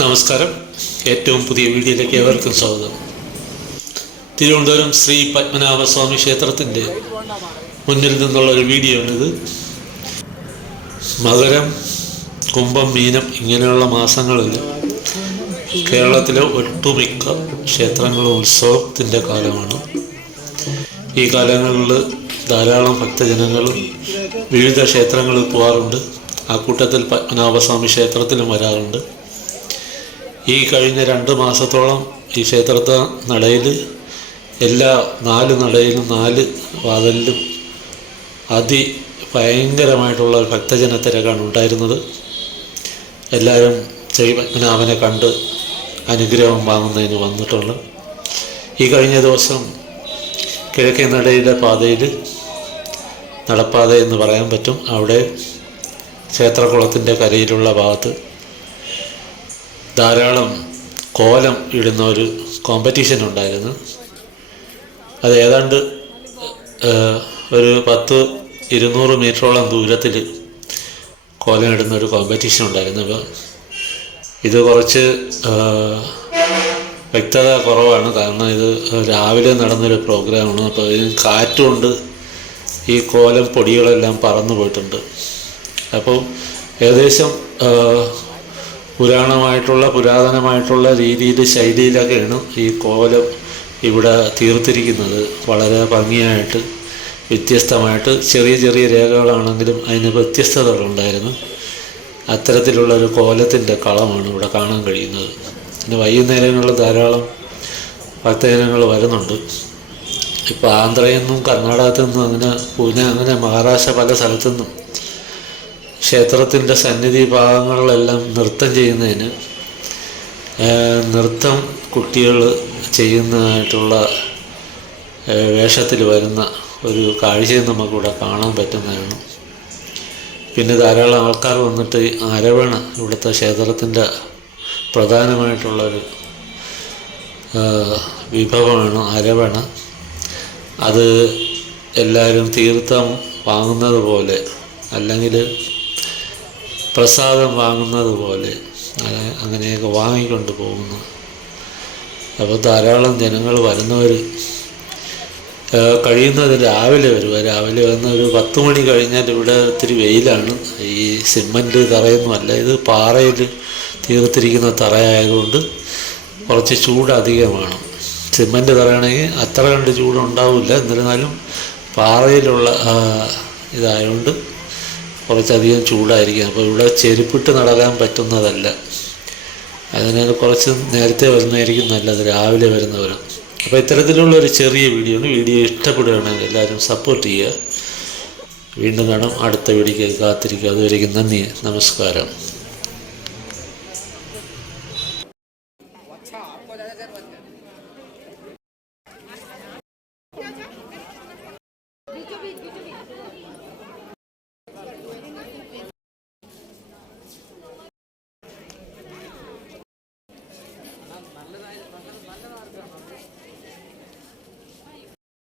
നമസ്കാരം. ഏറ്റവും പുതിയ വീഡിയോയിലേക്ക് ഏവർക്കും സ്വാഗതം. തിരുവനന്തപുരം ശ്രീ പത്മനാഭസ്വാമി ക്ഷേത്രത്തിന്റെ മുന്നിൽ നിന്നുള്ള ഒരു വീഡിയോ ആണിത് മകരം കുംഭം മീനം ഇങ്ങനെയുള്ള മാസങ്ങളിൽ കേരളത്തിലെ ഒട്ടുമിക്ക ക്ഷേത്രങ്ങളും ഉത്സവത്തിന്റെ കാലമാണ്. ഈ കാലങ്ങളിൽ ധാരാളം ഭക്തജനങ്ങൾ വിവിധ ക്ഷേത്രങ്ങളിൽ പോകാറുണ്ട് ആ കൂട്ടത്തിൽ പത്മനാഭസ്വാമി ക്ഷേത്രത്തിലും വരാറുണ്ട്. ഈ കഴിഞ്ഞ രണ്ട് മാസത്തോളം ഈ ക്ഷേത്രത്തെ നടയിൽ എല്ലാ നാല് നടയിലും നാല് വാതിലിലും അതി ഭയങ്കരമായിട്ടുള്ള ഭക്തജന തിരക്കാണ് ഉണ്ടായിരുന്നത്. എല്ലാവരും ശ്രീ പത്മനാഭനെ കണ്ട് അനുഗ്രഹം വാങ്ങുന്നതിന് വന്നിട്ടുണ്ട്. ഈ കഴിഞ്ഞ ദിവസം കിഴക്കേ നടയുടെ പാതയിൽ നടപ്പാത എന്ന് പറയാൻ പറ്റും. അവിടെ ക്ഷേത്രകുളത്തിന്റെ കരയിലുള്ള ഭാഗത്ത് ധാരാളം കോലം ഇടുന്ന ഒരു കോമ്പറ്റീഷൻ ഉണ്ടായിരുന്നു. അത് ഏതാണ്ട് ഒരു പത്ത് ഇരുന്നൂറ് മീറ്ററോളം ദൂരത്തിൽ കോലം ഇടുന്ന ഒരു കോമ്പറ്റീഷൻ ഉണ്ടായിരുന്നു. അപ്പോൾ ഇത് കുറച്ച് വ്യക്തത കുറവാണ്. കാരണം ഇത് രാവിലെ നടന്നൊരു പ്രോഗ്രാമാണ് അപ്പോൾ ഇതിന് കാറ്റുകൊണ്ട് ഈ കോലം പൊടികളെല്ലാം പറന്നു പോയിട്ടുണ്ട്. അപ്പോൾ ഏകദേശം പുരാണമായിട്ടുള്ള പുരാതനമായിട്ടുള്ള രീതിയിൽ ശൈലിയിലൊക്കെയാണ് ഈ കോലം ഇവിടെ തീർത്തിരിക്കുന്നത്. വളരെ ഭംഗിയായിട്ട് വ്യത്യസ്തമായിട്ട് ചെറിയ ചെറിയ രേഖകളാണെങ്കിലും അതിന് വ്യത്യസ്തതകളുണ്ടായിരുന്നു. അത്തരത്തിലുള്ള ഒരു കോലത്തിന്റെ കളമാണ് ഇവിടെ കാണാൻ കഴിയുന്നത്. പിന്നെ വൈകുന്നേരങ്ങളിൽ ധാരാളം ഭക്തജനങ്ങൾ വരുന്നുണ്ട്. ഇപ്പോൾ ആന്ധ്രയിൽ നിന്നും കർണാടകത്തു നിന്നും അങ്ങനെ പൂനെ അങ്ങനെ മഹാരാഷ്ട്ര പല സ്ഥലത്തു നിന്നും ക്ഷേത്രത്തിന്റെ സന്നിധി ഭാഗങ്ങളിലെല്ലാം നൃത്തം ചെയ്യുന്നതിന് നൃത്തം കുട്ടികൾ ചെയ്യുന്നതായിട്ടുള്ള വേഷത്തിൽ വരുന്ന ഒരു കാഴ്ചയും നമുക്കിവിടെ കാണാൻ പറ്റുന്നതാണ്. പിന്നെ ധാരാളം ആൾക്കാർ വന്നിട്ട് അരവണ ഇവിടുത്തെ ക്ഷേത്രത്തിന്റെ പ്രധാനമായിട്ടുള്ളൊരു വിഭവമാണ് അരവണ. അത് എല്ലാവരും തീർത്ഥം വാങ്ങുന്നത് പോലെ അല്ലെങ്കിൽ പ്രസാദം വാങ്ങുന്നത് പോലെ അങ്ങനെ അങ്ങനെയൊക്കെ വാങ്ങിക്കൊണ്ട് പോകുന്നു. അപ്പോൾ ധാരാളം ജനങ്ങൾ വരുന്നവർ കഴിയുന്നത് രാവിലെ വരുക രാവിലെ വന്ന് ഒരു പത്ത് മണി കഴിഞ്ഞാൽ ഇവിടെ ഒത്തിരി വെയിലാണ്. ഈ സിമന്റ് തറയൊന്നുമല്ല ഇത് പാറയിൽ തീർത്തിരിക്കുന്ന തറയായതുകൊണ്ട് കുറച്ച് ചൂട് അധികമാണ്. സിമന്റ് തറയാണെങ്കിൽ അത്ര കണ്ട് ചൂടുണ്ടാവില്ല. എന്നിരുന്നാലും പാറയിലുള്ള ഇതായതുകൊണ്ട് കുറച്ചധികം ചൂടായിരിക്കും. അപ്പോൾ ഇവിടെ ചെരുപ്പിട്ട് നടക്കാൻ പറ്റുന്നതല്ല. അതിനാൽ കുറച്ച് നേരത്തെ വരുന്നതായിരിക്കും നല്ലത് രാവിലെ വരുന്നവരും. അപ്പോൾ ഇത്തരത്തിലുള്ള ഒരു ചെറിയ വീഡിയോ ആണ്. വീഡിയോ ഇഷ്ടപ്പെടുകയാണെങ്കിൽ എല്ലാവരും സപ്പോർട്ട് ചെയ്യുക. വീണ്ടും കാണാം. അടുത്ത വീഡിയോയ്ക്ക് കാത്തിരിക്കുക. അതുവരേക്കും നന്ദി. നമസ്കാരം.